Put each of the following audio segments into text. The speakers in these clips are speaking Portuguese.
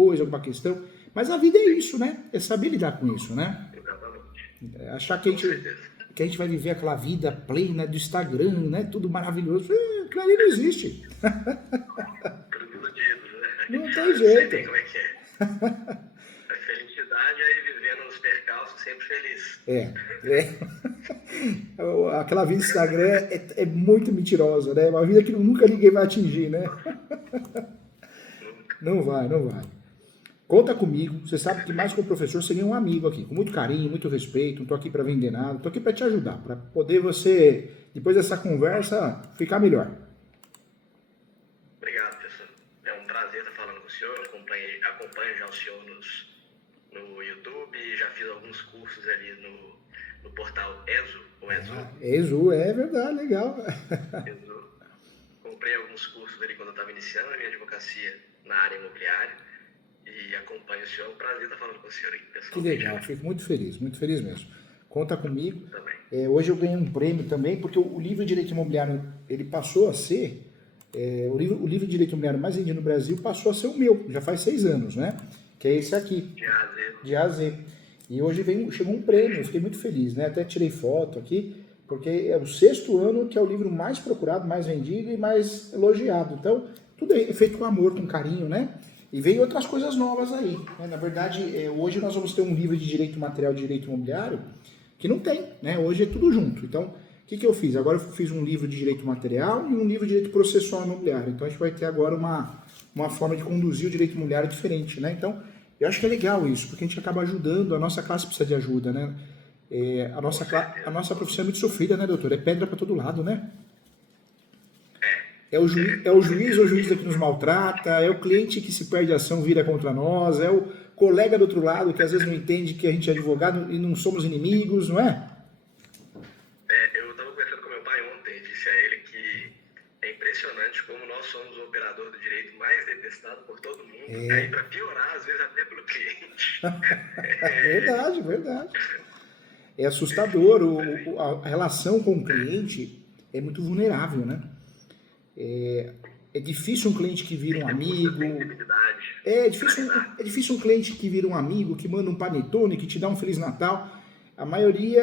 coisa, alguma questão. Mas a vida é isso, né? É saber lidar com isso, né? Exatamente. Achar que Com certeza. a gente vai viver aquela vida plena do Instagram, né? Tudo maravilhoso. Aquilo ali não existe. Tudo iludido, né? A Não gente tem sabe, sei bem jeito. como é que é. A felicidade é ir vivendo nos percalços, sempre feliz. Aquela vida do Instagram é muito mentirosa, né? Uma vida que nunca ninguém vai atingir, né? Nunca. Não vai, não vai. Conta comigo. Você sabe que mais que um professor, seria um amigo aqui, com muito carinho, muito respeito. Não tô aqui para vender nada, tô aqui para te ajudar, para poder você, depois dessa conversa, ficar melhor. Obrigado, professor. É um prazer estar falando com o senhor. Eu acompanho já o senhor no YouTube, já fiz alguns cursos ali no portal ESO, ou ESO. Exu, é verdade, legal. ESO. Comprei alguns cursos ali quando eu estava iniciando a minha advocacia na área imobiliária e acompanho o senhor. É um prazer estar falando com o senhor aí, Que pessoalmente. legal, fico muito feliz mesmo. Conta comigo. Também. Hoje eu ganhei um prêmio também, porque o livro de direito imobiliário, ele passou a ser, o livro de direito imobiliário mais vendido no Brasil passou a ser o meu, já faz 6 anos, né? Que é esse aqui, De A a Z. de A a Z. E hoje chegou um prêmio, eu fiquei muito feliz, né? Até tirei foto aqui, porque é o 6º ano que é o livro mais procurado, mais vendido e mais elogiado. Então, tudo é feito com amor, com carinho, né? E veio outras coisas novas aí, né? Na verdade, hoje nós vamos ter um livro de direito material de direito imobiliário que não tem, né? Hoje é tudo junto. Então, o que eu fiz? Agora eu fiz um livro de direito material e um livro de direito processual imobiliário. Então, a gente vai ter agora uma forma de conduzir o direito imobiliário diferente, né? Então, eu acho que é legal isso, porque a gente acaba ajudando, a nossa classe precisa de ajuda, né? A nossa profissão é muito sofrida, né, doutor? É pedra para todo lado, né? É o juiz que nos maltrata, é o cliente que se perde a ação vira contra nós, é o colega do outro lado que às vezes não entende que a gente é advogado e não somos inimigos, não é? Eu estava conversando com meu pai ontem e disse a ele que é impressionante como nós somos o operador do direito mais detestado por todo mundo. E aí, para piorar, às vezes até pelo cliente. Verdade, verdade. É assustador, a relação com o cliente é muito vulnerável, né? É difícil um cliente que vira um amigo. É difícil um cliente que vira um amigo, que manda um panetone, que te dá um Feliz Natal. A maioria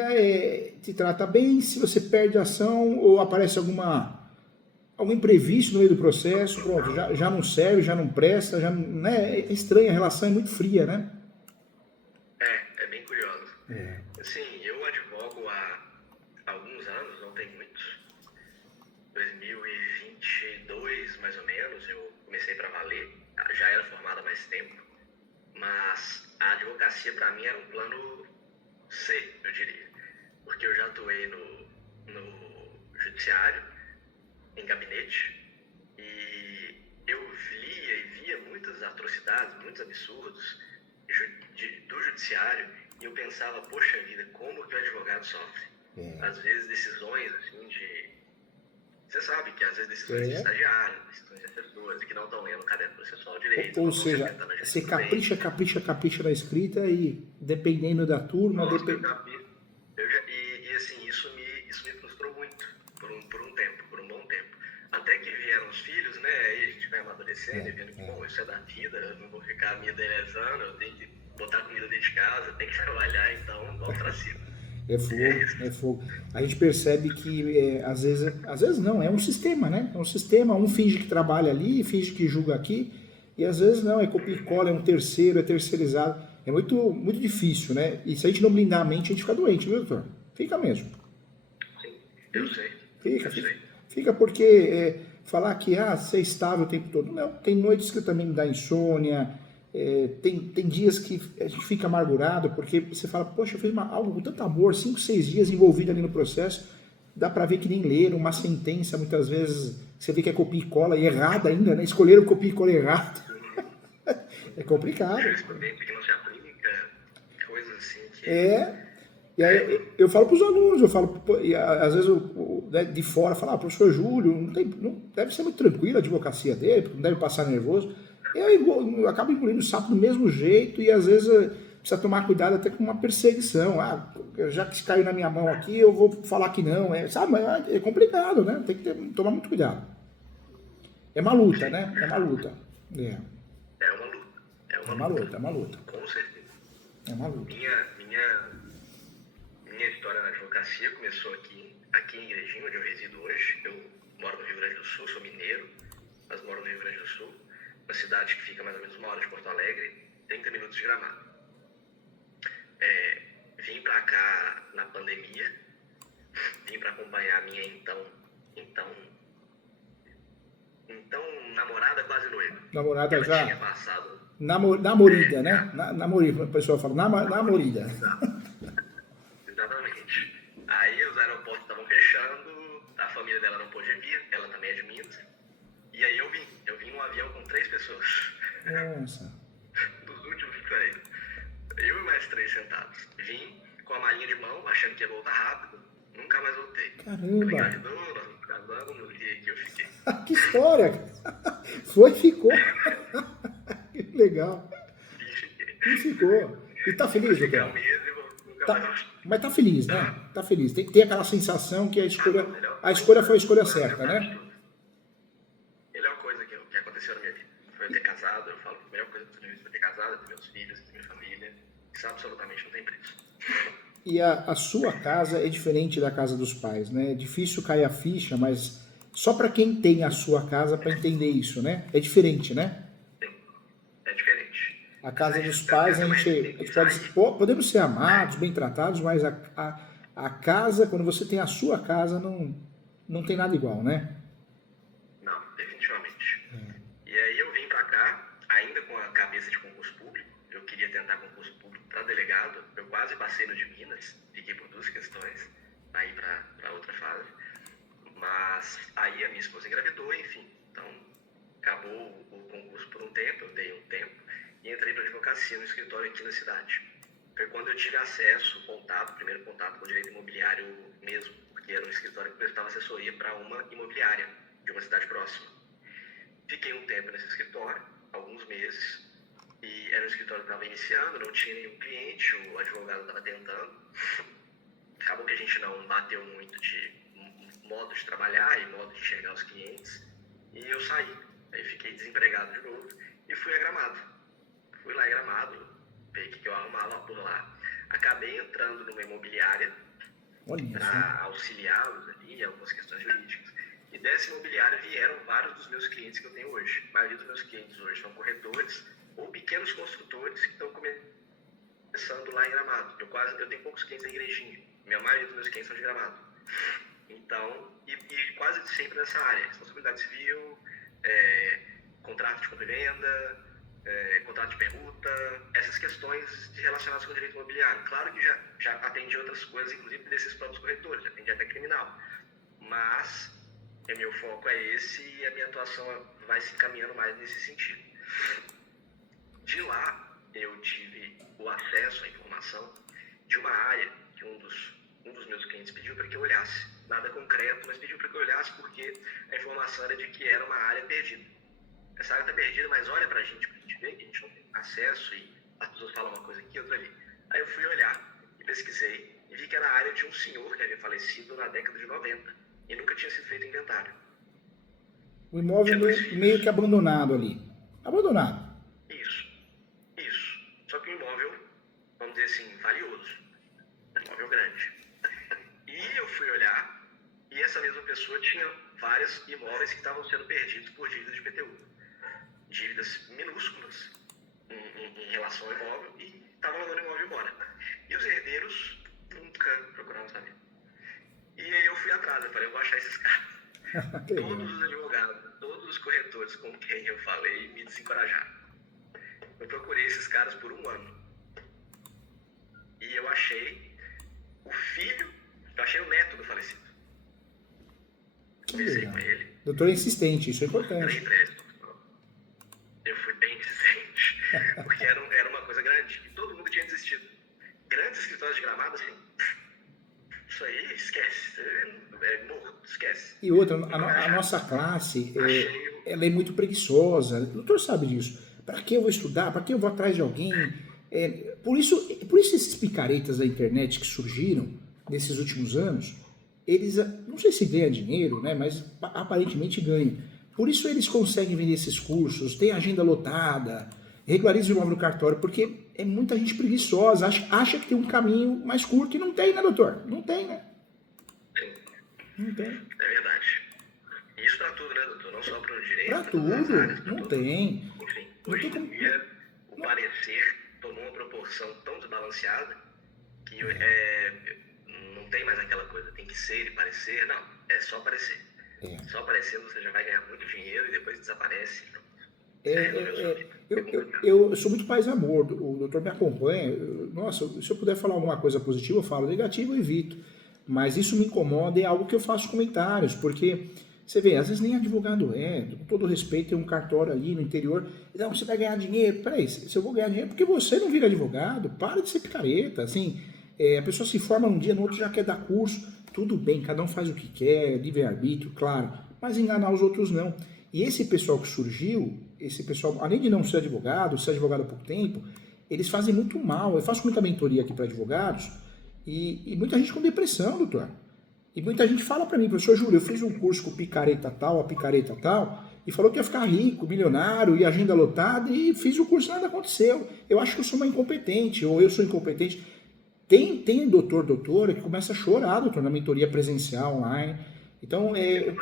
te trata bem. Se você perde a ação ou aparece algum imprevisto no meio do processo, pronto, já não serve, já não presta, já não, né? É estranha, a relação é muito fria, né? É bem curioso. Assim, eu advogo há alguns anos, não tem muitos. 2022, mais ou menos, eu comecei para valer. Já era formado há mais tempo. Mas a advocacia, para mim, era um plano C, eu diria. Porque eu já atuei no judiciário, em gabinete, e eu lia e via muitas atrocidades, muitos absurdos do judiciário, e eu pensava, poxa vida, como que o advogado sofre? Às vezes decisões assim você sabe que às vezes decisões de estagiários, decisões de assessores que não estão lendo o caderno processual direito. Ou seja, você capricha na escrita e dependendo da turma... E assim, isso me frustrou muito por um bom tempo. Até que vieram os filhos, né? Aí a gente vai amadurecendo e vendo que, bom, isso é da vida, eu não vou ficar me idealizando, eu tenho que botar comida dentro de casa, tenho que trabalhar, então vamos pra cima. É fogo. A gente percebe que às vezes não, é um sistema, né? É um sistema, um finge que trabalha ali, finge que julga aqui, e às vezes não, é copia e cola, é um terceiro, é terceirizado. É muito, muito difícil, né? E se a gente não blindar a mente, a gente fica doente, viu, doutor? Fica mesmo. Sim, eu sei. Fica porque falar que você é estável o tempo todo. Não, tem noites que também me dá insônia, tem dias que a gente fica amargurado, porque você fala, poxa, eu fiz algo com tanto amor, 5, 6 dias envolvido ali no processo, dá pra ver que nem leram uma sentença, muitas vezes você vê que é copia e cola, e errada ainda, né? Escolheram copia e cola errado. É complicado. Que não se aplica, coisas assim que... E aí eu falo para os alunos, às vezes de fora, falo, professor Júlio, não deve ser muito tranquilo a advocacia dele, porque não deve passar nervoso. Eu acabo engolindo o sapo do mesmo jeito e às vezes precisa tomar cuidado até com uma perseguição. Já que caiu na minha mão aqui, eu vou falar que não. Sabe, mas é complicado, né? Tem que tomar muito cuidado. É uma luta, né? É uma luta. É uma luta. É uma luta. Com certeza. É uma luta. Minha história na advocacia começou aqui em Igrejinha, onde eu resido hoje. Eu moro no Rio Grande do Sul, sou mineiro, mas moro no Rio Grande do Sul, uma cidade que fica mais ou menos 1 hora de Porto Alegre, 30 minutos de Gramado. Vim pra cá na pandemia, vim pra acompanhar a minha então namorada, quase noiva. Namorada ela já. Tinha passado. Namorida, né? Namorida, o pessoal fala, namorida. Exatamente. Aí os aeroportos estavam fechando, a família dela não pôde vir, ela também é de Minas. E aí eu vim num avião com 3 pessoas. Nossa. Dos últimos que saíram. Eu e mais 3 sentados. Vim com a malinha de mão, achando que ia voltar rápido. Nunca mais voltei. Caramba. Ela engravidou, nós nos casamos, e aqui eu fiquei. Que história! Foi e ficou. Que legal. E ficou. E tá feliz, Fiquei doutor? um mês e nunca mais. Mas tá feliz, né? Tá feliz. Tem aquela sensação que a escolha foi a escolha certa, né? Melhor coisa que aconteceu na minha vida foi eu ter casado. Eu falo que a melhor coisa que eu fiz foi ter casado, ter meus filhos, ter minha família. Isso absolutamente não tem preço. E a sua casa é diferente da casa dos pais, né? É difícil cair a ficha, mas só para quem tem a sua casa para entender isso, né? É diferente, né? É diferente. A casa dos pais, a gente podemos ser amados, bem tratados, mas a casa, quando você tem a sua casa, não tem nada igual, né? Não, definitivamente. E aí eu vim pra cá, ainda com a cabeça de concurso público. Eu queria tentar concurso público para delegado. Eu quase passei no de Minas, fiquei por 2 questões, aí para outra fase. Mas aí a minha esposa engravidou, enfim. Então acabou o concurso por um tempo, eu dei um tempo e entrei para advocacia no escritório aqui na cidade. Foi quando eu tive acesso, primeiro contato com o direito imobiliário mesmo, porque era um escritório que prestava assessoria para uma imobiliária de uma cidade próxima. Fiquei um tempo nesse escritório, alguns meses, e era um escritório que estava iniciando, não tinha nenhum cliente, o advogado estava tentando. Acabou que a gente não bateu muito de modo de trabalhar e modo de enxergar os clientes, e eu saí. Aí fiquei desempregado de novo e fui a Gramado. Fui lá em Gramado, ver o que eu arrumava por lá. Acabei entrando numa imobiliária para auxiliá-los ali em algumas questões jurídicas. E dessa imobiliária vieram vários dos meus clientes que eu tenho hoje. A maioria dos meus clientes hoje são corretores ou pequenos construtores que estão começando lá em Gramado. Eu tenho poucos clientes em Igrejinha. A maioria dos meus clientes são de Gramado. Então, e quase sempre nessa área. Responsabilidade civil, contrato de compra e venda, contrato de permuta, essas questões relacionadas com o direito imobiliário. Claro que já atendi outras coisas, inclusive desses próprios corretores, já atendi até criminal. Mas meu foco é esse e a minha atuação vai se encaminhando mais nesse sentido. De lá, eu tive o acesso à informação de uma área que um dos meus clientes pediu para que eu olhasse. Nada concreto, mas pediu para que eu olhasse porque a informação era de que era uma área perdida. Essa área está perdida, mas olha para a gente ver que a gente não tem acesso e as pessoas falam uma coisa aqui, outra ali. Aí eu fui olhar e pesquisei e vi que era a área de um senhor que havia falecido na década de 90 e nunca tinha sido feito inventário. O imóvel meio que abandonado ali. Abandonado. Isso. Só que um imóvel, vamos dizer assim, valioso. Um imóvel grande. E eu fui olhar e essa mesma pessoa tinha vários imóveis que estavam sendo perdidos por dívidas de IPTU. Dívidas minúsculas em relação ao imóvel e estavam levando o imóvel embora. E os herdeiros nunca procuraram saber. E aí eu fui atrás, eu falei, eu vou achar esses caras. Todos os advogados, todos os corretores com quem eu falei me desencorajaram. Eu procurei esses caras por 1 ano. E eu achei o neto do falecido. Conversei com ele. Doutor é insistente, isso é importante. Eu fui bem insistente, porque era uma coisa grande e todo mundo tinha desistido. Grandes escritórios de Gramado, assim, isso aí, esquece, morro, esquece. E outra, a nossa classe, ela é muito preguiçosa. O doutor sabe disso. Para que eu vou estudar? Para que eu vou atrás de alguém? Por isso esses picaretas da internet que surgiram nesses últimos anos, eles, não sei se ganham dinheiro, né, mas aparentemente ganham. Por isso eles conseguem vender esses cursos, tem agenda lotada, Regularize o imóvel no cartório, porque é muita gente preguiçosa, acha que tem um caminho mais curto e não tem, né, doutor? Não tem, né? Sim, Não tem. é verdade. E isso para tudo, né, doutor? Não só para o direito, Pra para todas as áreas, tudo, para não todo. tem. Enfim, Não hoje tem em como. dia o Não, parecer tomou uma proporção tão desbalanceada que não tem mais aquela coisa, tem que ser e parecer. Não, é só parecer. é. Só aparecendo você já vai ganhar muito dinheiro e depois desaparece. É, Você resolveu é, sua é, vida. É eu, eu, complicado. eu sou muito paz e amor, o doutor me acompanha. Nossa, se eu puder falar alguma coisa positiva, eu falo, negativa, eu evito. Mas isso me incomoda, é algo que eu faço comentários, porque você vê, às vezes nem advogado com todo respeito, tem um cartório ali no interior, não, você vai ganhar dinheiro. Peraí, se eu vou ganhar dinheiro, porque você não vira advogado, para de ser picareta, assim, a pessoa se forma um dia, no outro já quer dar curso, tudo bem, cada um faz o que quer, livre-arbítrio, claro, mas enganar os outros não. E esse pessoal que surgiu, esse pessoal, além de não ser advogado há pouco tempo, eles fazem muito mal. Eu faço muita mentoria aqui para advogados e muita gente com depressão, doutor. E muita gente fala para mim, professor Júlio, eu fiz um curso com picareta tal, a picareta tal, e falou que ia ficar rico, milionário, e agenda lotada, e fiz o curso e nada aconteceu. Eu acho que eu sou uma incompetente, ou eu sou incompetente. Tem doutora que começa a chorar, doutor, na mentoria presencial, online. Então, eu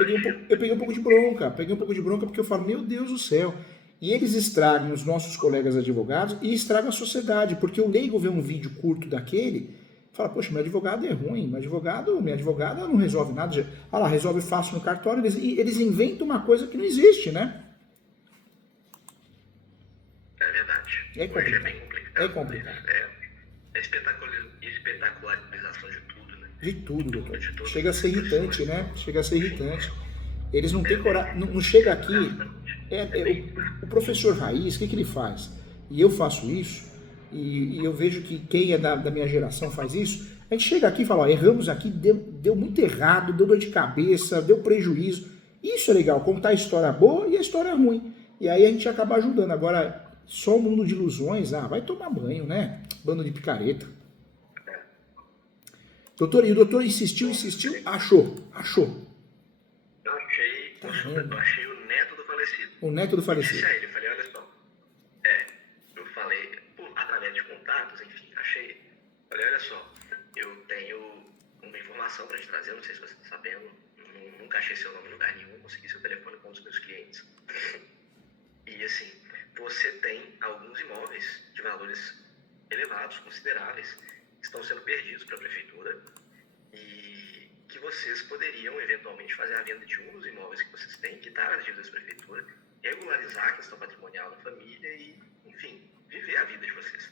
peguei um pouco de bronca. Peguei um pouco de bronca porque eu falo, meu Deus do céu. E eles estragam os nossos colegas advogados e estragam a sociedade, porque o leigo vê um vídeo curto daquele, fala, poxa, meu advogado é ruim, minha advogada não resolve nada. Ah lá, resolve fácil no cartório, eles inventam uma coisa que não existe, né? É verdade. É Hoje é complicado. bem É complicado. complicado. É espetacularização de tudo, né? De tudo, doutor. De todas Chega a as ser irritante, situações. né? Chega a ser Enfim, irritante. Eles não têm é coragem, não chega aqui. desgastante. É bem. O professor Raiz, o que ele faz? E eu faço isso, e eu vejo que quem é da minha geração faz isso. A gente chega aqui e fala: ó, erramos aqui, deu muito errado, deu dor de cabeça, deu prejuízo. Isso é legal, contar a história boa e a história ruim. E aí a gente acaba ajudando. Agora, só um mundo de ilusões, vai tomar banho, né? Bando de picareta. Doutor, e o doutor insistiu, Bom, insistiu, achou. Tá eu vendo? achei o neto do falecido. O neto do E disse falecido. a ele, falei, olha só, eu falei, através de contatos, enfim, achei. Falei, olha só, eu tenho uma informação para te trazer, não sei se você está sabendo, nunca achei seu nome em lugar nenhum, consegui seu telefone com um dos meus clientes. E assim, você tem alguns imóveis de valores elevados, consideráveis, que estão sendo perdidos para a prefeitura e que vocês poderiam eventualmente fazer a venda de um dos imóveis que vocês têm, quitar as dívidas da prefeitura, regularizar a questão patrimonial da família e, enfim, viver a vida de vocês.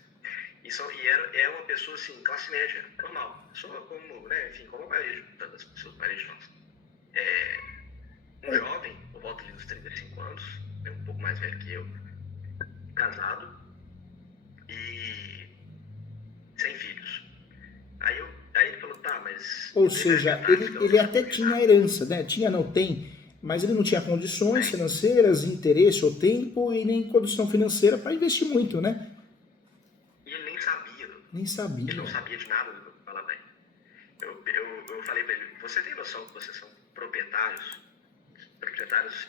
É uma pessoa, assim, classe média, normal, só como, né, enfim, como a maioria das pessoas, a maioria de nós. Um jovem, por volta ali dos 35 anos, um pouco mais velho que eu, casado e sem filhos. Aí ele falou, tá, mas... Ou seja, ele até tinha herança, né? Tinha, não tem, mas ele não tinha condições financeiras, interesse ou tempo e nem condição financeira para investir muito, né? E ele nem sabia. Nem sabia. Ele não sabia de nada do que eu falava pra ele. Eu falei pra ele, você tem noção que vocês são proprietários,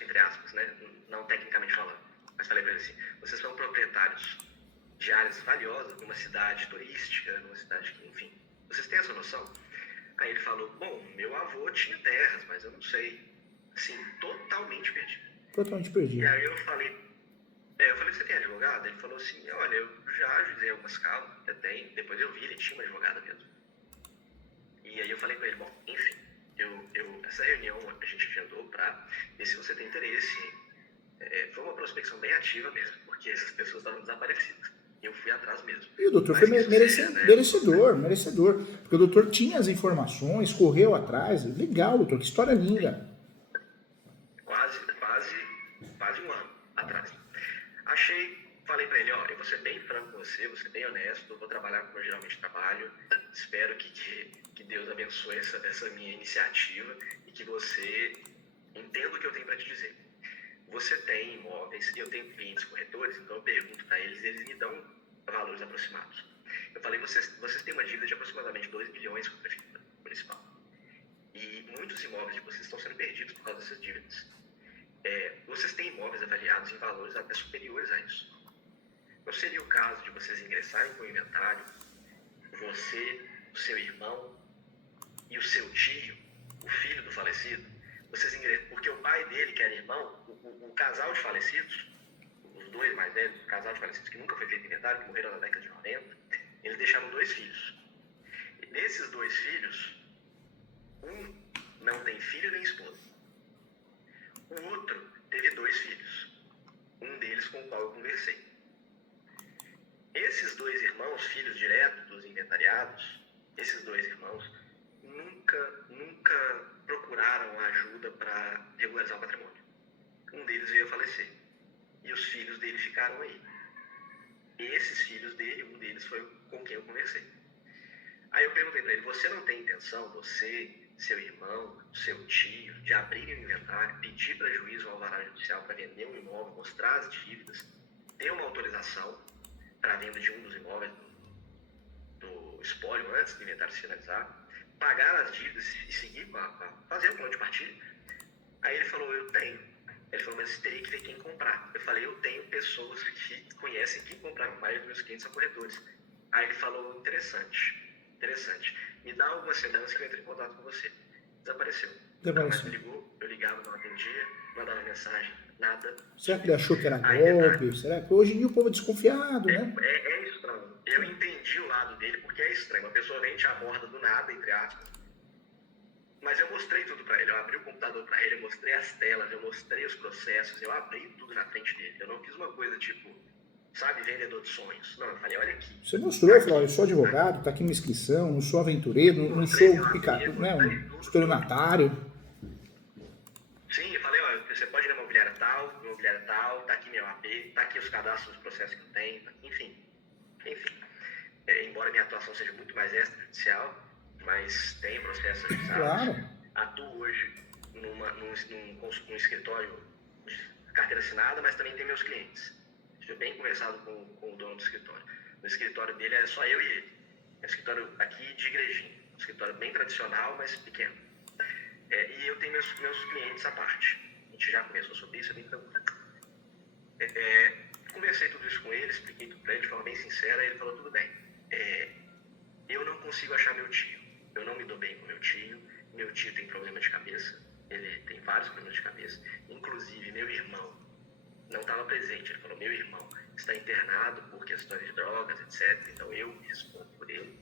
entre aspas, né? Não tecnicamente falando, mas falei pra ele assim, vocês são proprietários de áreas valiosas numa cidade turística, numa cidade que, enfim, vocês têm essa noção? Aí ele falou, bom, meu avô tinha terras, mas eu não sei. Assim, totalmente perdido. Totalmente perdido. E aí eu falei, você tem advogado? Ele falou assim, olha, eu já ajuizei algumas causas, até tem. Depois eu vi, ele tinha uma advogada mesmo. E aí eu falei pra ele, bom, enfim, essa reunião a gente agendou pra ver se você tem interesse. Foi uma prospecção bem ativa mesmo, porque essas pessoas estavam desaparecidas. Eu fui atrás mesmo. E o doutor foi merecedor. Porque o doutor tinha as informações, correu atrás. Legal, doutor, que história linda. Quase um ano atrás. Falei pra ele, ó, eu vou ser bem franco com você, vou ser bem honesto, eu vou trabalhar como eu geralmente trabalho. Espero que Deus abençoe essa minha iniciativa e que você entenda o que eu tenho pra te dizer. Você tem imóveis, e eu tenho clientes corretores, então eu pergunto para eles e eles me dão valores aproximados. Eu falei, vocês têm uma dívida de aproximadamente 2 bilhões com a prefeitura municipal. E muitos imóveis de vocês estão sendo perdidos por causa dessas dívidas. Vocês têm imóveis avaliados em valores até superiores a isso. não seria o caso de vocês ingressarem com o inventário, você, o seu irmão e o seu tio, o filho do falecido, porque o pai dele, que era irmão, o casal de falecidos, os dois mais velhos, o casal de falecidos que nunca foi feito inventário, que morreram na década de 90, eles deixaram 2 filhos. E desses 2 filhos, um não tem filho nem esposa. O outro teve 2 filhos. Um deles com o qual eu conversei. Esses 2 irmãos, filhos diretos dos inventariados, esses 2 irmãos nunca procuraram ajuda para regularizar o patrimônio. Um deles veio a falecer. E os filhos dele ficaram aí. E esses filhos dele, um deles foi com quem eu conversei. Aí eu perguntei para ele, você não tem intenção, você, seu irmão, seu tio, de abrir um inventário, pedir para juiz ou alvará judicial para vender um imóvel, mostrar as dívidas, ter uma autorização para a venda de um dos imóveis do espólio antes do inventário se finalizar, pagar as dívidas e seguir fazer o plano de partilha? Aí ele falou, eu tenho. Ele falou, mas teria que ver quem comprar. Eu falei, eu tenho pessoas que conhecem quem comprar. A maioria dos meus clientes são corretores. Aí ele falou, interessante. Me dá algumas semanas que eu entro em contato com você. Desapareceu. Nunca mais me ligou, eu ligava, não atendia, mandava mensagem, nada. Será que ele achou que era golpe? Será que hoje em dia o povo é desconfiado, né? É estranho. Eu entendi o lado dele porque é estranho. Uma pessoa nem te aborda do nada, entre aspas. Mas eu mostrei tudo para ele. Eu abri o computador para ele, eu mostrei as telas, eu mostrei os processos, eu abri tudo na frente dele. Eu não fiz uma coisa tipo, sabe, vendedor de sonhos. Não, eu falei, olha aqui. Você mostrou, falou, eu sou advogado, tá aqui minha inscrição, não sou aventureiro, não sou um estelionatário. Sim, eu falei, olha, você pode ir na imobiliária tal, tá aqui meu AP, tá aqui os cadastros dos processos que eu tenho, enfim. Embora minha atuação seja muito mais extrajudicial, mas tem processo judicial. Claro. Atuo hoje num escritório de carteira assinada, mas também tem meus clientes. Estive bem conversado com o dono do escritório. No escritório dele é só eu e ele. É um escritório aqui de igrejinha. Um escritório bem tradicional, mas pequeno. E eu tenho meus clientes à parte. A gente já conversou sobre isso, é bem tranquilo. Conversei tudo isso com ele, expliquei tudo para ele de forma bem sincera, e ele falou, tudo bem. Eu não consigo achar meu tio. Eu não me dou bem com meu tio tem problema de cabeça, ele tem vários problemas de cabeça, inclusive meu irmão não estava presente, ele falou, meu irmão está internado por questões de drogas, etc, então eu respondo por ele.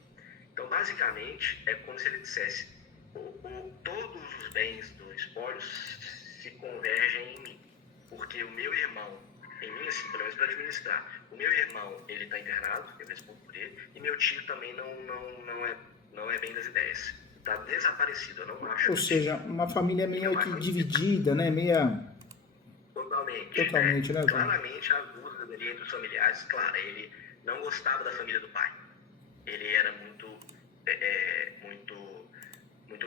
Então basicamente é como se ele dissesse, todos os bens do espólio se convergem em mim, porque o meu irmão, em mim assim, pelo menos para administrar, o meu irmão, ele está internado, eu respondo por ele, e meu tio também não é bem das ideias. Está desaparecido, eu não acho. Ou seja, uma família meio que dividida, né? Totalmente, né? Claramente, a dúvida ali entre os familiares, claro, ele não gostava da família do pai. Ele era muito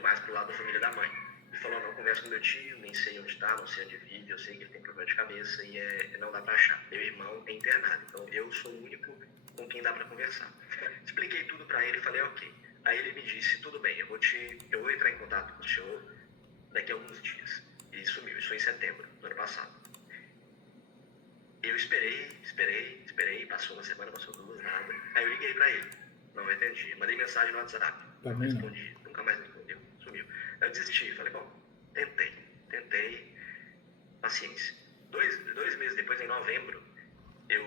mais pro lado da família da mãe. Ele falou, não converso com meu tio, nem sei onde está, não sei onde vive, eu sei que ele tem problema de cabeça e não dá para achar. Meu irmão é internado, então eu sou o único com quem dá para conversar. Expliquei tudo para ele e falei, ok. Aí ele me disse, tudo bem, eu vou entrar em contato com o senhor daqui a alguns dias. E sumiu, isso foi em setembro do ano passado. Eu esperei, passou uma semana, passou 2, nada. Aí eu liguei pra ele, não atendi. Mandei mensagem no WhatsApp, não respondi, nunca mais me respondeu, sumiu. Eu desisti, falei, bom, tentei, paciência. 2 meses depois, em novembro, eu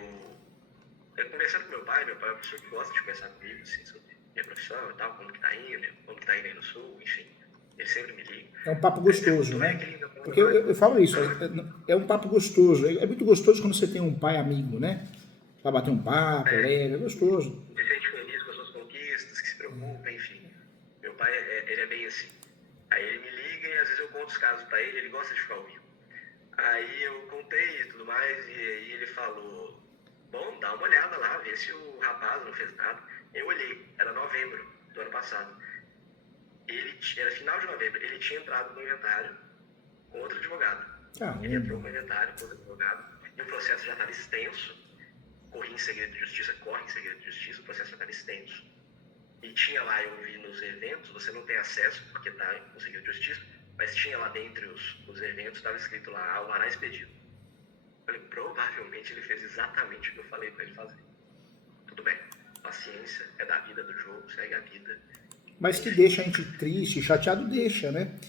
conversando com meu pai é uma pessoa que gosta de conversar comigo, assim, sobre minha profissão e tal, como que tá indo aí no sul, enfim. Ele sempre me liga. É um papo gostoso, né? Porque eu falo isso, é um papo gostoso. É muito gostoso quando você tem um pai amigo, né? Pra bater um papo, leve, é gostoso. Se sente feliz com as suas conquistas, que se preocupa, enfim. Meu pai, ele é bem assim. Aí ele me liga e às vezes eu conto os casos pra ele, ele gosta de ficar ouvindo. Aí eu contei e tudo mais, e aí ele falou, bom, dá uma olhada lá, vê se o rapaz não fez nada. Eu olhei, era novembro do ano passado. Era final de novembro, ele tinha entrado no inventário com outro advogado. Ele entrou com o inventário com outro advogado, e o processo já estava extenso, corre em segredo de justiça, o processo já estava extenso. E tinha lá, eu vi nos eventos, você não tem acesso, porque está com segredo de justiça, mas tinha lá dentre os eventos, estava escrito lá, alvará expedido. falei, provavelmente ele fez exatamente o que eu falei pra ele fazer. Tudo bem, paciência, é da vida do jogo, segue a vida. Mas que deixa a gente triste, chateado, deixa, né?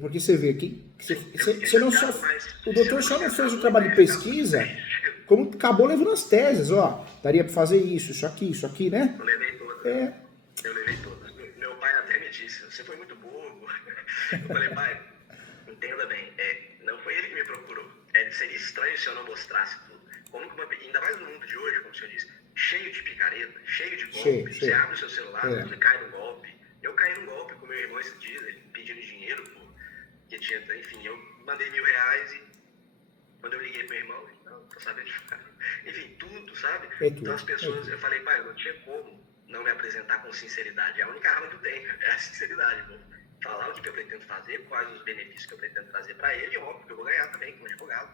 Porque você vê que você não só, o doutor só não fez o trabalho de pesquisa, como acabou levando as teses, ó, daria para fazer isso aqui, né? Eu levei todas. Eu levei todas. Meu pai até me disse, você foi muito bobo. Eu falei, pai, entenda bem, não foi ele que me procurou. Seria estranho se eu não mostrasse tudo. Como que ainda mais no mundo de hoje, como o senhor disse, cheio de picareta, cheio de golpe. Você abre o seu celular, você cai no golpe. Eu caí num golpe com meu irmão esses dias, ele pedindo dinheiro, porque tinha, enfim, eu mandei R$1.000 e quando eu liguei pro meu irmão, não tô sabendo de ficar. Enfim, tudo, sabe? Então as pessoas, eu falei, pai, eu não tinha como não me apresentar com sinceridade. É a única arma que eu tenho, é a sinceridade. Vou falar o que eu pretendo fazer, quais os benefícios que eu pretendo trazer para ele, e óbvio que eu vou ganhar também como advogado.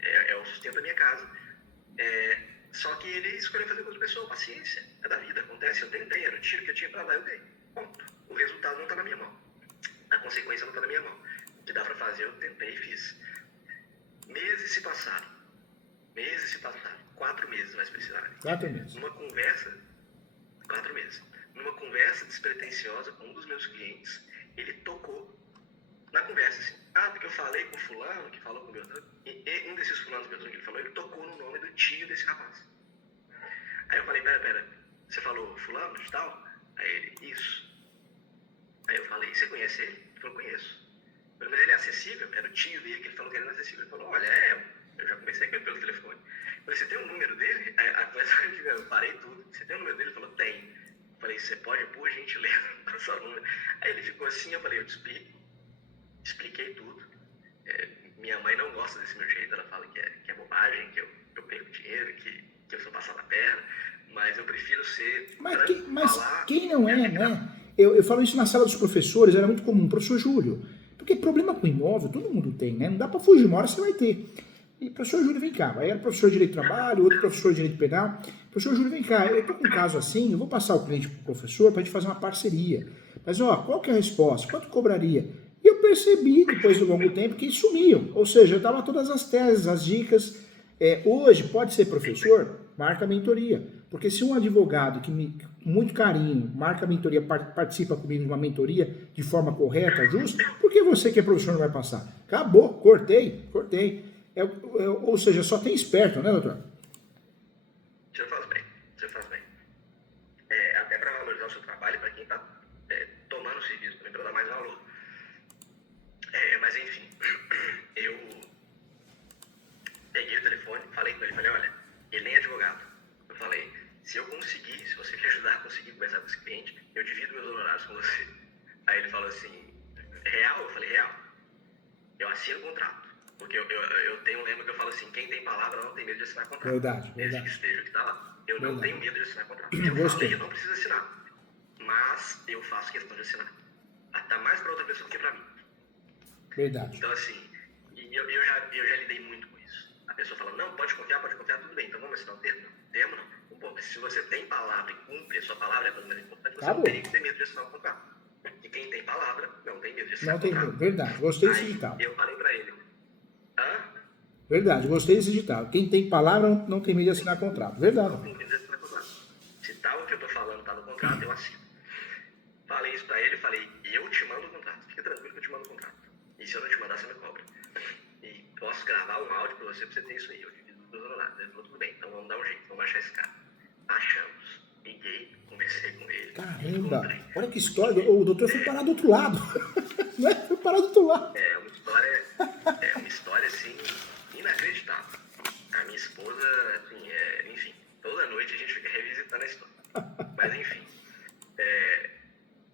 É o sustento da minha casa. Só que ele escolheu fazer com outra pessoa, paciência, é da vida, acontece. Eu tentei, era o tiro que eu tinha para dar, eu dei. Ponto. O resultado não está na minha mão. A consequência não está na minha mão. O que dá para fazer, eu tentei e fiz. Meses se passaram. 4 meses mais precisamente. 4 meses. 4 meses. Numa conversa despretensiosa com um dos meus clientes, ele tocou na conversa assim. Porque eu falei com o fulano, que falou com o Beltrano, e um desses fulanos que ele falou, ele tocou no nome do tio desse rapaz. Aí eu falei, pera, você falou fulano de tal? Aí ele, isso. Aí eu falei, você conhece ele? Ele falou, conheço. Eu falei, mas ele é acessível? Era o tio dele que ele falou que ele era acessível. Ele falou, olha, eu já conversei com ele pelo telefone. Eu falei, você tem o número dele? Eu parei tudo. Você tem o número dele? Ele falou, tem. Eu falei, você pode, por gentileza, passar o número. Aí ele ficou assim, eu falei, eu te explico. Expliquei tudo. Minha mãe não gosta desse meu jeito, ela fala que é bobagem, que eu perco dinheiro, que eu sou passado a perna, mas eu prefiro ser... Mas quem não é, né? Eu falo isso na sala dos professores, era muito comum, professor Júlio, porque problema com imóvel todo mundo tem, né? Não dá pra fugir, uma hora você vai ter. E professor Júlio, vem cá, aí era professor de Direito do Trabalho, outro professor de Direito Penal. Professor Júlio, vem cá, eu tô com um caso assim, eu vou passar o cliente pro professor pra gente fazer uma parceria. Mas, ó, qual que é a resposta? Quanto cobraria? E eu percebi, depois de um longo tempo, que sumiam. Ou seja, eu dava todas as teses, as dicas. Hoje, pode ser professor, marca a mentoria. Porque se um advogado que com muito carinho marca a mentoria, participa comigo de uma mentoria de forma correta, justa, por que você que é professor não vai passar? Acabou, cortei. Ou seja, só tem esperto, né, doutor? Você faz bem. Até para valorizar o seu trabalho, para quem está tomando o serviço, também para dar mais valor. Mas enfim, eu peguei o telefone, falei com ele, olha, ele nem é advogado. Eu falei, se você me ajudar a conseguir conversar com esse cliente, eu divido meus honorários com você. Aí ele falou assim, real? Eu falei, real. Eu assino o contrato. Porque eu tenho um lema que eu falo assim, quem tem palavra não tem medo de assinar contrato. Verdade. Desde que esteja o que está lá. Eu não tenho medo de assinar contrato. Eu não preciso assinar. Mas eu faço questão de assinar. Até mais para outra pessoa do que para mim. Verdade. Então assim, eu já lidei muito com isso. A pessoa fala, não, pode confiar, tudo bem. Então vamos assinar o termo? Não, termo não. Bom, mas se você tem palavra e cumpre, a sua palavra é a coisa mais importante, você não teria que ter medo de assinar o contrato. E quem tem palavra não tem medo de assinar o contrato. Não tem medo, verdade. Gostei desse ditado. Eu falei para ele, Verdade, gostei desse ditado. Quem tem palavra não tem medo de assinar contrato. Verdade. Não tem medo de assinar contrato. Se tal o que eu tô falando tá no contrato, eu assino. Falei isso pra ele, falei, eu te mando o contrato. Fica tranquilo que eu te mando o contrato. E se eu não te mandar, você me cobra. E posso gravar um áudio pra você ter isso aí. Eu divido os honorários. Ele falou, tudo bem, então vamos dar um jeito, vamos achar esse cara. Achamos. Liguei, conversei com ele. Caramba, olha que história. O doutor foi parar do outro lado. Né? Foi parar do outro lado. É uma história assim, inacreditável. A minha esposa, assim, enfim, toda noite a gente fica revisitando a história. Mas enfim,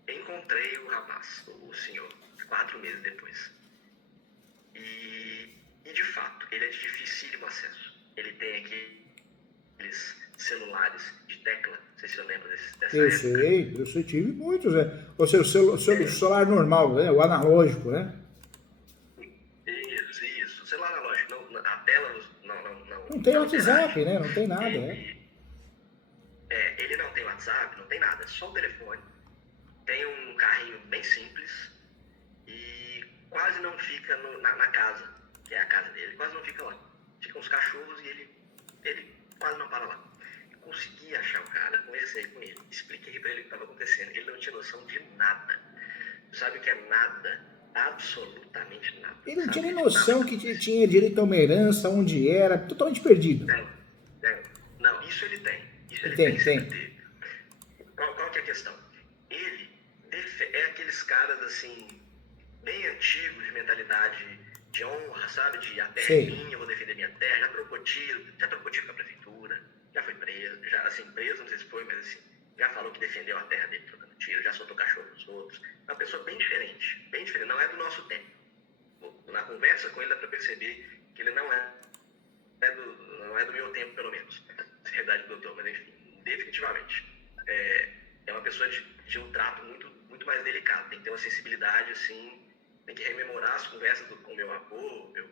encontrei o rapaz, o senhor, 4 meses depois. E de fato, ele é de dificílimo acesso. Ele tem aqueles celulares de tecla, não sei se eu lembro dessa época. Eu sei, tive muitos, Ou seja, o celular normal, né? O analógico, né? Isso. O celular analógico, a tela não... Não tem WhatsApp, né? Não tem nada, ele não tem WhatsApp, não tem nada, é só o telefone. Tem um carrinho bem simples e quase não fica na casa, que é a casa dele, quase não fica lá. ficam os cachorros e ele quase não para lá. Consegui achar o cara, conversei com ele, expliquei pra ele o que estava acontecendo. Ele não tinha noção de nada. Sabe o que é nada? Absolutamente nada. Ele não tinha nem Sabe de noção nada. que tinha direito a uma herança, onde era, totalmente perdido. Não, isso ele tem. Isso ele Tem. sempre teve. Qual que é a questão? Ele é aqueles caras, assim, bem antigos, de mentalidade de honra, sabe? De a terra é minha, eu vou defender minha terra. Já trocou tiro com a prefeitura, já foi preso, preso, não sei se foi, mas assim, já falou que defendeu a terra dele trocando tiro, já soltou cachorro nos outros. É uma pessoa bem diferente, não é do nosso tempo. Na conversa com ele dá pra perceber que ele não é do meu tempo, pelo menos. Verdade, doutor, mas enfim, definitivamente. É uma pessoa de um trato muito, muito mais delicado. Tem que ter uma sensibilidade, assim, tem que rememorar as conversas com meu avô, meu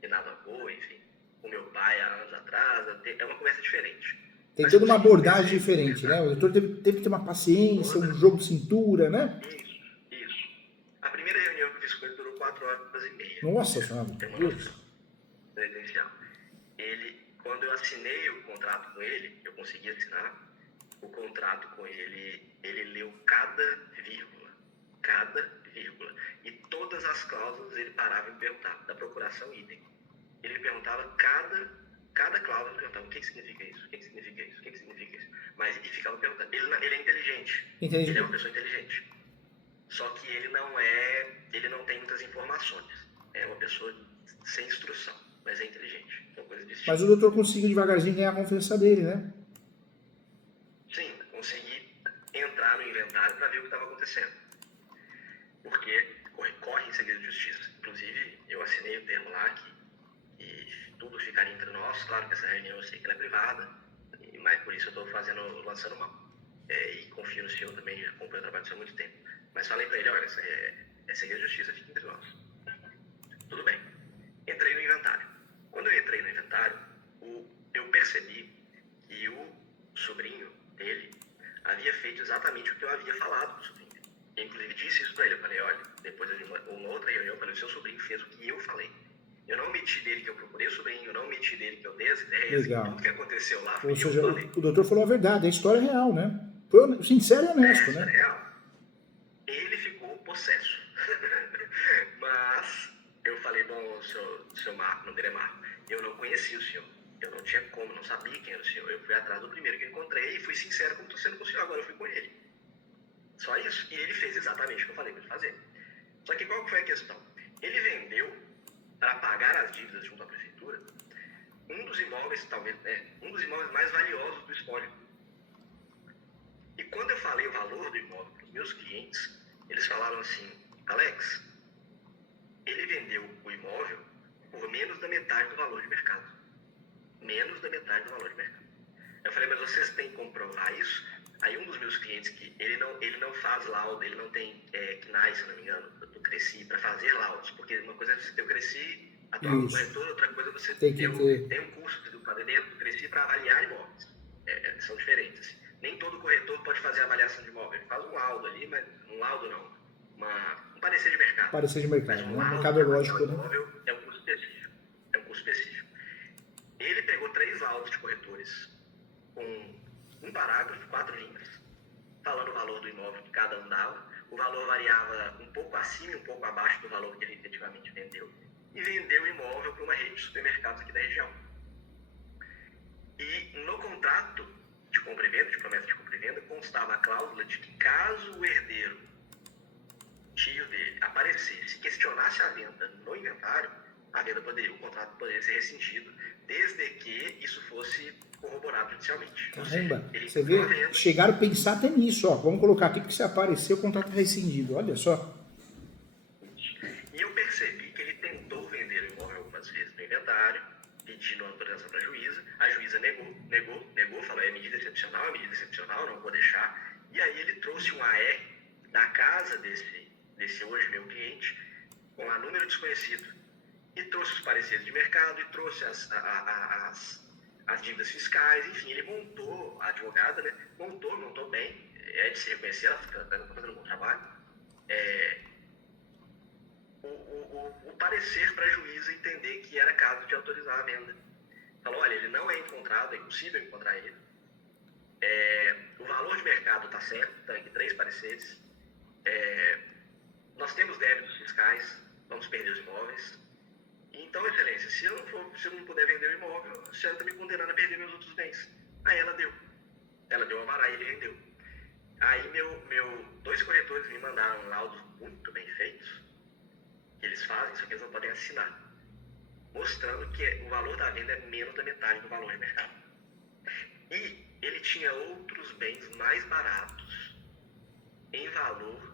finado avô, enfim, com meu pai há anos atrás. É uma conversa diferente. Tem toda uma abordagem diferente, né? O doutor teve que ter uma paciência, um jogo de cintura, né? Isso. A primeira reunião que eu fiz com ele durou 4 horas e meia. Nossa senhora, Tem uma Deus. noção presencial. Quando eu assinei o contrato com ele, eu consegui assinar o contrato com ele, ele leu cada vírgula. E todas as cláusulas ele parava e me perguntava, da procuração idem. Ele me perguntava cada cláusula, ele perguntava o que significa isso, o que significa isso, o que significa isso. Mas ele ficava perguntando. Ele é inteligente. Ele é uma pessoa inteligente. Só que ele não tem muitas informações. É uma pessoa sem instrução, mas é inteligente. É uma coisa distinta. Mas o doutor conseguiu devagarzinho ganhar a confiança dele, né? Sim, consegui entrar no inventário para ver o que estava acontecendo. Porque corre em segredo de justiça. Inclusive, eu assinei o termo lá que tudo ficaria entre nós. Claro que essa reunião eu sei que ela é privada, mas por isso eu estou lançando mão. E confio no senhor também, acompanho o trabalho do senhor há muito tempo. Mas falei para ele, olha, é segredo de justiça, fica entre nós. Tudo bem. Entrei no inventário. Quando eu entrei no inventário, eu percebi que o sobrinho dele havia feito exatamente o que eu havia falado pro sobrinho. Eu, inclusive, disse isso para ele. Eu falei, olha, depois de uma outra reunião, eu falei, o seu sobrinho fez o que eu falei. Eu não meti dele que eu procurei o sobrinho, eu não meti dele que eu dei as ideias. Legal. Tudo que aconteceu lá foi Ou seja, eu falei. o doutor falou a verdade, a história é real, né? Foi sincero e honesto, né? Real. Ele ficou possesso. Mas eu falei, bom, seu Marco, o nome dele é Marco, eu não conhecia o senhor. Eu não tinha como, não sabia quem era o senhor. Eu fui atrás do primeiro que encontrei e fui sincero como estou sendo com o senhor agora, eu fui com ele. Só isso. E ele fez exatamente o que eu falei para ele fazer. Só que qual foi a questão? Ele vendeu, para pagar as dívidas junto à prefeitura, um dos imóveis mais valiosos do espólio. E quando eu falei o valor do imóvel para os meus clientes, eles falaram assim, Alex, ele vendeu o imóvel por menos da metade do valor de mercado. Menos da metade do valor de mercado. Eu falei, mas vocês têm que comprovar isso? Aí um dos meus clientes, que ele não faz laudo, ele não tem CNAE, se não me engano, do Cresci, para fazer laudos, porque uma coisa é você ter o Cresci, atuar no corretor, outra coisa é você tem um curso do fazer dentro do Cresci para avaliar imóveis. São diferentes. Assim. Nem todo corretor pode fazer avaliação de imóvel. Ele faz um laudo ali, mas um laudo não. Um parecer de mercado. Parecer de mercado, mas um né? laudo Mercadológico, né? Imóvel é um curso específico. Ele pegou 3 laudos de corretores com um parágrafo, 4 linhas, falando o valor do imóvel que cada um dava. O valor variava um pouco acima e um pouco abaixo do valor que ele efetivamente vendeu. E vendeu o imóvel para uma rede de supermercados aqui da região. E no contrato de compra e venda, de promessa de compra e venda, constava a cláusula de que caso o herdeiro, tio dele, aparecesse e questionasse a venda no inventário, o contrato poderia ser rescindido, desde que isso fosse corroborado judicialmente. Caramba, você vê, chegaram a pensar até nisso, ó. Vamos colocar aqui que se aparecer o contrato rescindido, olha só. E eu percebi que ele tentou vender o imóvel algumas vezes no inventário, pedindo autorização para a juíza negou, falou, é medida excepcional, não vou deixar. E aí ele trouxe um AE da casa desse hoje meu cliente, com a número desconhecido, e trouxe os pareceres de mercado, e trouxe as dívidas fiscais, enfim, ele montou, a advogada, né, montou bem, é de se reconhecer, ela está fazendo um bom trabalho, o parecer para a juíza entender que era caso de autorizar a venda. falou, olha, ele não é encontrado, é impossível encontrar ele. O valor de mercado está certo, está em 3 pareceres. Nós temos débitos fiscais, vamos perder os imóveis. Então, excelência, se eu não puder vender o imóvel, a senhora está me condenando a perder meus outros bens. Aí ela deu. Ela deu alvará e ele rendeu. Aí 2 corretores me mandaram laudos muito bem feitos, que eles fazem, só que eles não podem assinar, mostrando que o valor da venda é menos da metade do valor de mercado. E ele tinha outros bens mais baratos em valor,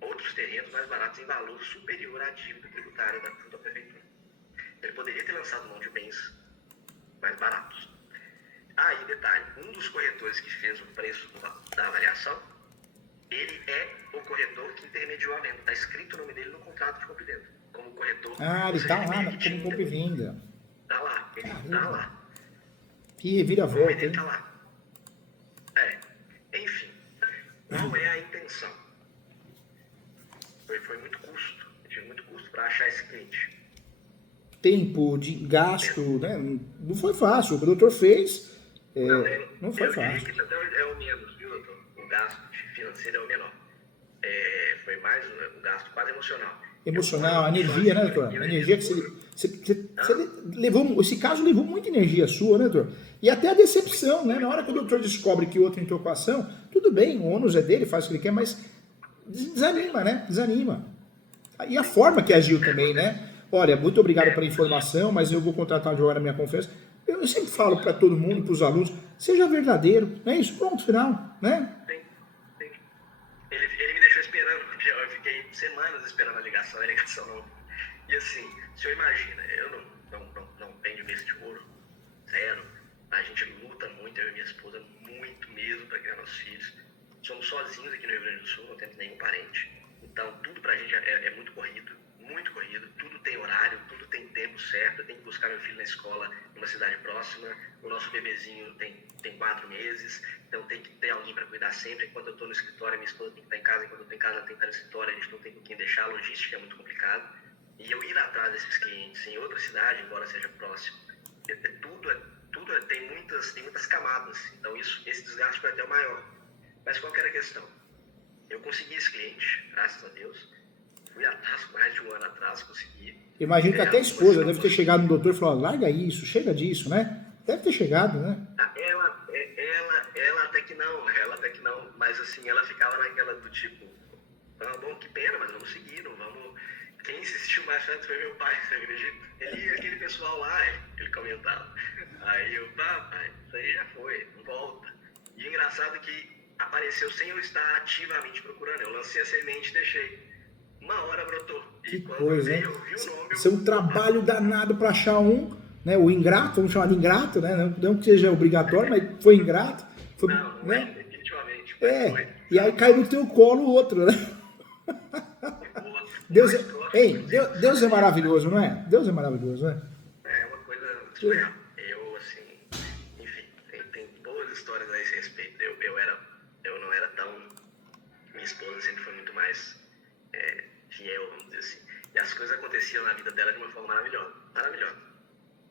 outros terrenos mais baratos em valor superior à dívida tributária da prefeitura. Ele poderia ter lançado mão de bens mais baratos. Aí, detalhe, um dos corretores que fez o preço da avaliação, ele é o corretor que intermediou a venda. Está escrito o nome dele no contrato de compra e venda, como corretor. Ele está lá como compra e venda. Está lá, ele está lá. Que reviravolta, ele está lá. Enfim, qual é a intenção? Foi muito custo. Eu tive muito custo para achar esse cliente. Tempo, de gasto, né? Não foi fácil. O que o doutor fez não foi fácil. Eu diria que isso até é o menos, viu, doutor? O gasto financeiro é o menor. Foi mais o gasto quase emocional. Emocional, a energia, né, doutor? A energia que você levou. Esse caso levou muita energia sua, né, doutor? E até a decepção, né? Na hora que o doutor descobre que o outro entrou com a ação, tudo bem, o ônus é dele, faz o que ele quer, mas desanima, né? Desanima. E a forma que agiu também, né? Olha, muito obrigado pela informação, mas eu vou contratar um advogado na minha confiança. Eu sempre falo para todo mundo, para os alunos, seja verdadeiro, não é isso? Pronto, final, né? Sim. Ele me deixou esperando, eu fiquei semanas esperando a ligação não. E assim, o senhor imagina, eu não tenho mês de ouro, zero. A gente luta muito, eu e minha esposa, muito mesmo para criar nossos filhos. Somos sozinhos aqui no Rio Grande do Sul, não temos nenhum parente. Então, tudo pra gente é muito corrido, tudo tem horário, tudo tem tempo certo. Eu tenho que buscar meu filho na escola numa cidade próxima, o nosso bebezinho tem 4 meses, então tem que ter alguém para cuidar sempre. Enquanto eu estou no escritório, minha esposa tem que estar em casa, enquanto eu estou em casa, ela tem que estar no escritório, a gente não tem com quem deixar, a logística é muito complicada. E eu ir atrás desses clientes em outra cidade, embora seja próximo, tem muitas camadas, então esse desgaste foi até o maior. Mas qual que era a questão? Eu consegui esse cliente, graças a Deus. Fui atrás, mais de 1 ano atrás, consegui. Imagino que até a esposa deve ter chegado no doutor e falado, larga isso, chega disso, né? Deve ter chegado, né? Ela até que não, mas assim, ela ficava naquela do tipo, bom, que pena, mas vamos seguir, não vamos... Quem insistiu mais forte foi meu pai, você acredita? Ele e aquele pessoal lá, ele comentava. Aí eu, pai, isso aí já foi, não volta. E o engraçado é que apareceu sem eu estar ativamente procurando. Eu lancei a semente e deixei. 1 hora brotou. Que e quando coisa, hein? eu vi o nome... Isso é um trabalho danado para achar né? O ingrato, vamos chamar de ingrato, né? Não que seja obrigatório, mas foi ingrato. Não né? definitivamente. E aí caiu no teu colo o outro, né? Deus é maravilhoso, não é? Deus é maravilhoso, né? É uma coisa surreal. Eu, assim, enfim, tem boas histórias a esse respeito. Eu não era tão... Minha esposa sempre foi muito mais fiel, vamos dizer assim. E as coisas aconteciam na vida dela de uma forma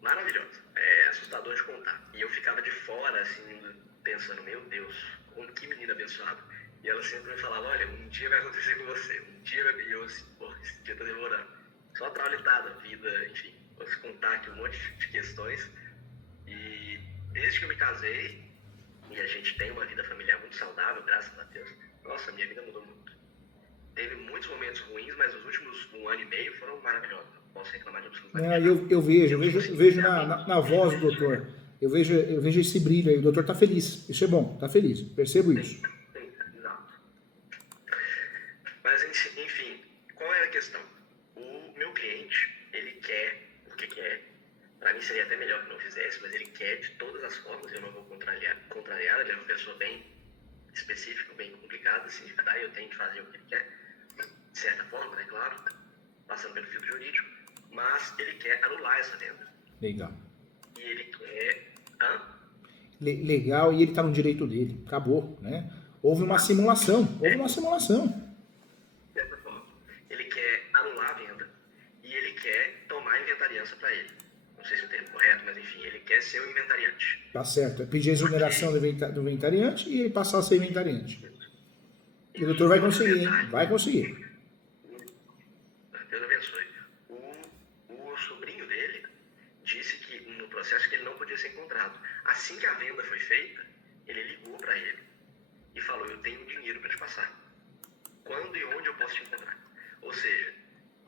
maravilhosa. É assustador de contar. E eu ficava de fora, assim, pensando, meu Deus, que menina abençoada. E ela sempre me falava, olha, um dia vai acontecer com você, E eu assim, esse dia tá demorando. Só traulitada, vida, enfim, posso contar aqui um monte de questões. E desde que eu me casei, e a gente tem uma vida familiar muito saudável, graças a Deus, nossa, minha vida mudou muito. Teve muitos momentos ruins, mas os últimos 1 ano e meio foram maravilhosos. Não posso reclamar de absolutamente nada. Eu vejo na voz do doutor. Eu vejo esse brilho aí. O doutor tá feliz. Isso é bom, tá feliz. Percebo isso. Exato. Mas, enfim, qual é a questão? O meu cliente, ele quer o que quer. Para mim seria até melhor que não fizesse, mas ele quer de todas as formas. Eu não vou contrariar. Ele é uma pessoa bem específica, bem complicada, assim, de dar. Eu tenho que fazer o que ele quer, de certa forma, né, claro, passando pelo filtro jurídico. Mas ele quer anular essa venda. Legal. E ele quer... Legal, e ele está no direito dele. Acabou, né? Houve uma simulação. Dessa forma. Ele quer anular a venda e ele quer tomar inventariança para ele. não sei se é o termo correto, mas enfim, ele quer ser o inventariante. Tá certo. É pedir a exoneração do inventariante e ele passar a ser inventariante. E o doutor vai conseguir, hein? Vai conseguir. Deus abençoe. O sobrinho dele disse que no processo que ele não podia ser encontrado. Assim que a venda foi feita, ele ligou para ele e falou: eu tenho dinheiro para te passar. Quando e onde eu posso te encontrar? Ou seja,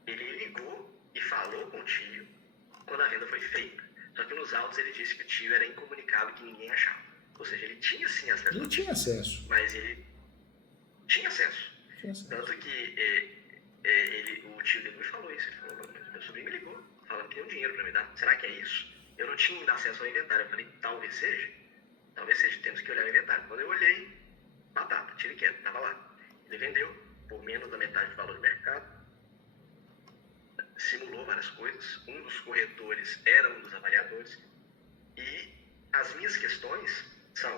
ele ligou e falou com o tio quando a venda foi feita. Só que nos autos ele disse que o tio era incomunicável, que ninguém achava. Ou seja, ele tinha sim acesso. Ele tinha acesso. Mas ele tinha acesso. Tanto que o tio dele me falou isso. Ele falou: meu sobrinho me ligou, falando que tem um dinheiro para me dar. Será que é isso? Eu não tinha ainda acesso ao inventário. Eu falei: talvez seja. Talvez seja. Temos que olhar o inventário. Quando eu olhei, batata, tiro quieto, estava lá. Ele vendeu por menos da metade do valor do mercado. Simulou várias coisas. Um dos corretores era um dos avaliadores. E as minhas questões são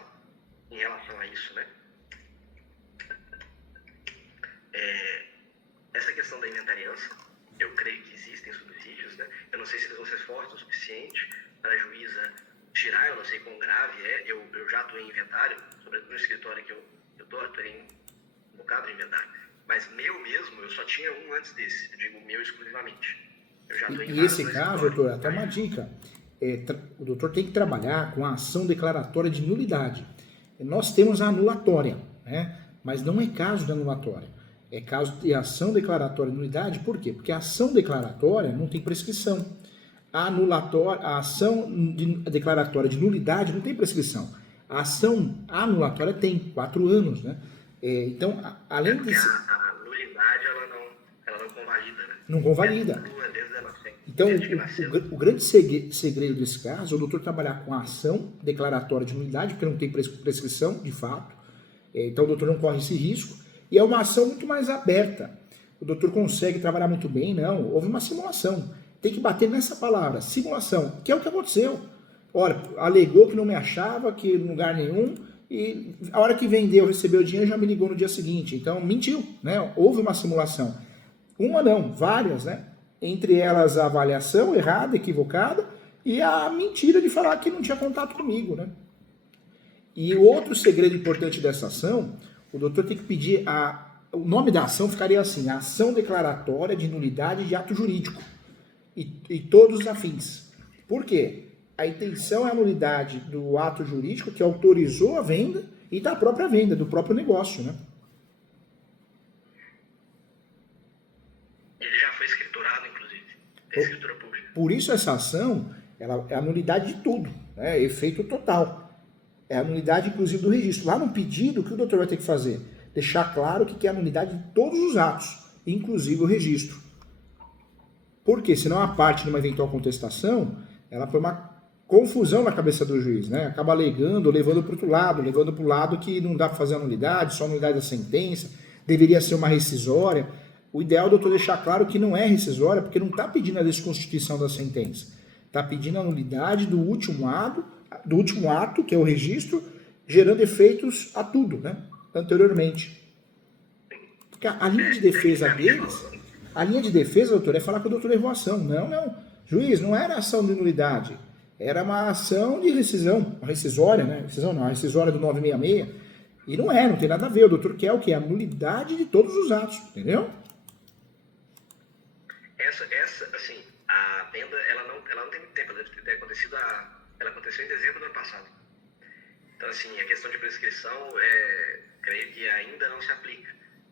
em relação a isso, né? Essa questão da inventariança, eu creio que existem subsídios, né? Eu não sei se eles vão ser fortes o suficiente para a juíza tirar, eu não sei quão grave é. Eu já atuei em inventário, sobretudo no escritório que eu atuei em um bocado de inventário. Mas meu mesmo, eu só tinha um antes desse, eu digo meu exclusivamente. Eu já atuei em esse caso, doutor, até uma dica. O doutor tem que trabalhar com a ação declaratória de nulidade. Nós temos a anulatória, né? Mas não é caso de anulatória. É caso de ação declaratória de nulidade, por quê? Porque a ação declaratória não tem prescrição. A ação declaratória de nulidade não tem prescrição. A ação anulatória tem 4 anos, né? Então, além disso... A nulidade, ela não convalida, né? Não convalida. Então, o grande segredo desse caso é o doutor trabalhar com a ação declaratória de nulidade, porque não tem prescrição, de fato. Então, o doutor não corre esse risco. E é uma ação muito mais aberta. O doutor consegue trabalhar muito bem, não. Houve uma simulação. Tem que bater nessa palavra, simulação, que é o que aconteceu. Ora, alegou que não me achava, que em lugar nenhum, e a hora que vendeu, recebeu o dinheiro, já me ligou no dia seguinte. Então, mentiu, né? Houve uma simulação. Uma não, várias, né? Entre elas a avaliação errada, equivocada, e a mentira de falar que não tinha contato comigo, né? E o outro segredo importante dessa ação, o doutor tem que pedir o nome da ação ficaria assim: ação declaratória de nulidade de ato jurídico e todos os afins. Por quê? A intenção é a nulidade do ato jurídico que autorizou a venda e da própria venda, do próprio negócio, né? Ele já foi escriturado, inclusive. Tem escritura pública. Por isso essa ação, ela é a nulidade de tudo, né? Efeito total. É a nulidade, inclusive, do registro. Lá no pedido, o que o doutor vai ter que fazer? Deixar claro que é a nulidade de todos os atos, inclusive o registro. Por quê? Senão a parte numa eventual contestação, ela põe uma confusão na cabeça do juiz, né? Acaba alegando, levando para o lado que não dá para fazer a nulidade, só a nulidade da sentença, deveria ser uma rescisória. O ideal é o doutor deixar claro que não é rescisória, porque não está pedindo a desconstituição da sentença. Está pedindo a nulidade do último ato, que é o registro, gerando efeitos a tudo, né? Anteriormente. Porque a linha de defesa deles, doutor, é falar que o doutor errou a ação. Não. Juiz, não era ação de nulidade. Era uma ação de rescisão, uma rescisória, né? A rescisória do 966. E não tem nada a ver. O doutor quer o quê? A nulidade de todos os atos, entendeu? Assim, a venda, ela não tem muito tempo. Ela deve ter acontecido ela aconteceu em dezembro do ano passado. Então, assim, a questão de prescrição, creio que ainda não se aplica.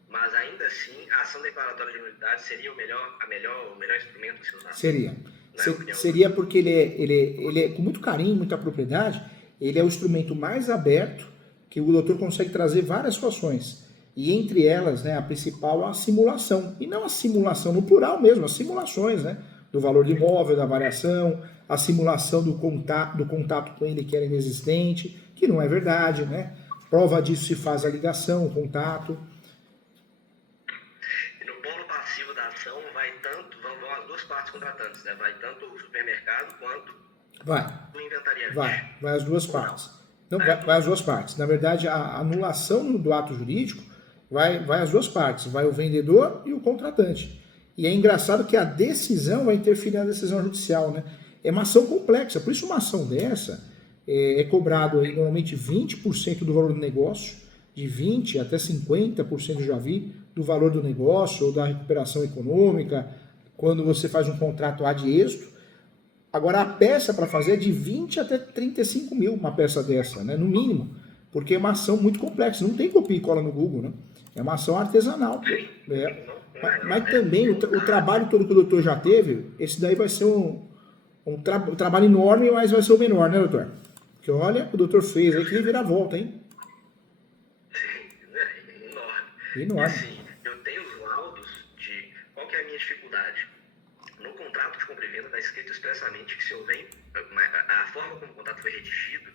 Mas, ainda assim, a ação declaratória de nulidade seria o melhor instrumento a ser usado? Seria porque ele é, com muito carinho, muita propriedade, ele é o instrumento mais aberto que o doutor consegue trazer várias situações. E, entre elas, né, a principal é a simulação. E não a simulação no plural mesmo, as simulações, né? Do valor do imóvel, da variação, a simulação do contato com ele que era inexistente, que não é verdade, né? Prova disso se faz a ligação, o contato. E no polo passivo da ação vão as duas partes contratantes, né? Vai tanto o supermercado quanto o inventariante. Vai as duas partes. Não, vai as duas partes. Na verdade, a anulação do ato jurídico vai as duas partes. Vai o vendedor e o contratante. E é engraçado que a decisão vai interferir na decisão judicial, né? é uma ação complexa. Por isso uma ação dessa é cobrado aí, normalmente 20% do valor do negócio, de 20% até 50% eu já vi, do valor do negócio ou da recuperação econômica, quando você faz um contrato ad êxito. Agora a peça para fazer é de 20 até 35 mil, uma peça dessa, né? No mínimo, porque é uma ação muito complexa, não tem copia e cola no Google, né? É uma ação artesanal. É. Mas também o trabalho todo que o doutor já teve, esse daí vai ser um trabalho enorme, mas vai ser o menor, né, doutor? Porque olha, o doutor fez aí que reviravolta, hein? Sim, é enorme. E Enorme. assim, eu tenho os laudos de qual que é a minha dificuldade. No contrato de compra e venda está escrito expressamente que se eu venho, a forma como o contrato foi redigido,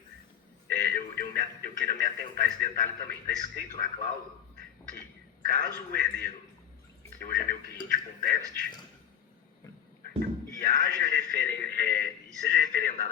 eu quero me atentar a esse detalhe também. Está escrito na cláusula que caso o herdeiro, que hoje é meu cliente, conteste e seja referendada